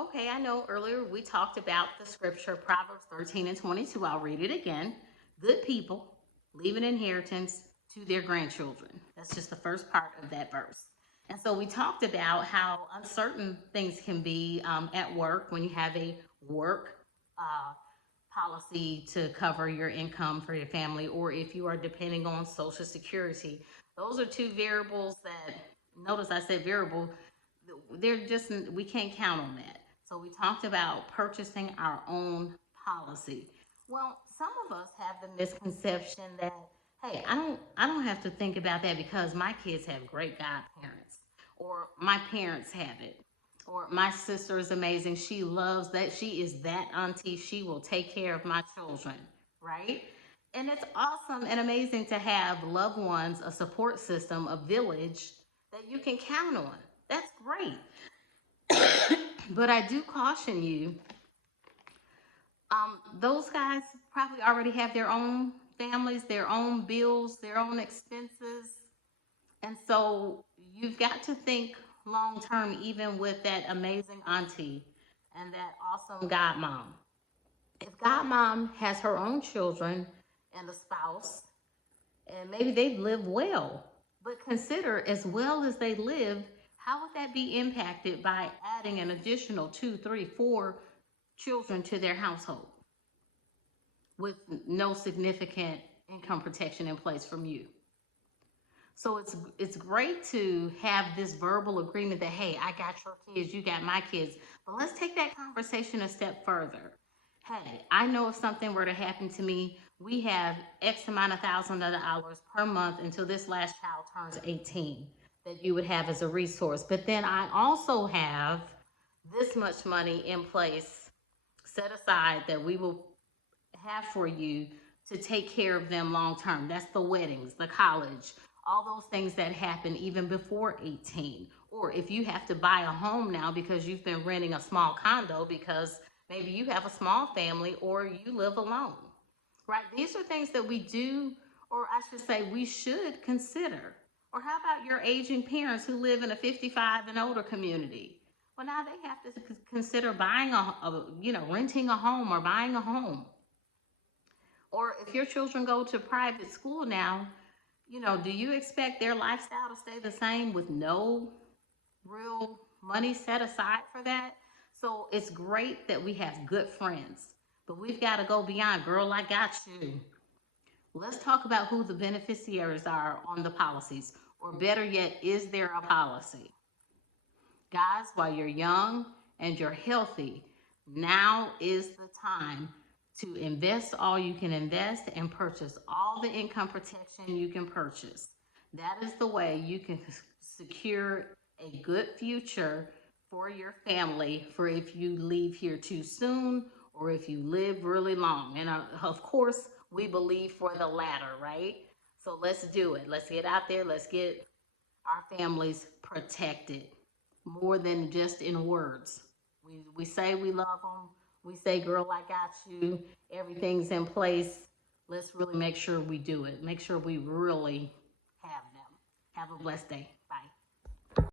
Okay, I know earlier we talked about the scripture, Proverbs 13 and 22. I'll read it again. Good people leave an inheritance to their grandchildren. That's just the first part of that verse. And so we talked about how uncertain things can be at work when you have a work uh, policy to cover your income for your family, or if you are depending on Social Security. Those are two variables that, notice I said variable, they're just, we can't count on that. So we talked about purchasing our own policy. Well, some of us have the misconception that, hey, I don't have to think about that because my kids have great godparents, or my parents have it, or my sister is amazing. She loves that. She is that auntie. She will take care of my children, right? And it's awesome and amazing to have loved ones, a support system, a village that you can count on. That's great. But I do caution you, those guys probably already have their own families, their own bills, their own expenses. And so you've got to think long term, even with that amazing auntie and that awesome godmom. If godmom has her own children and a spouse, and maybe they live well, but consider as well as they live, how would that be impacted by adding an additional two, three, four children to their household with no significant income protection in place from you? So it's great to have this verbal agreement that, hey, I got your kids, you got my kids. But let's take that conversation a step further. Hey, I know if something were to happen to me, we have X amount of thousand of dollars per month until this last child turns 18 that you would have as a resource. But then I also have this much money in place set aside that we will have for you to take care of them long term. That's the weddings, the college, all those things that happen even before 18. Or if you have to buy a home now because you've been renting a small condo because maybe you have a small family or you live alone, right? These are things that we do, or I should say, we should consider. Or how about your aging parents who live in a 55 and older community? Well, now they have to consider buying renting a home or buying a home. Or if your children go to private school now, do you expect their lifestyle to stay the same with no real money set aside for that? So it's great that we have good friends, but we've got to go beyond, girl, I got you. Let's talk about who the beneficiaries are on the policies, or better yet, is there a policy? Guys, while you're young and you're healthy, now is the time to invest all you can invest and purchase all the income protection you can purchase. That is the way you can secure a good future for your family for if you leave here too soon or if you live really long. And of course, we believe for the latter, right? So let's do it. Let's get out there. Let's get our families protected more than just in words. We say we love them. We say, girl, I got you. Everything's in place. Let's really make sure we do it. Make sure we really have them. Have a blessed day.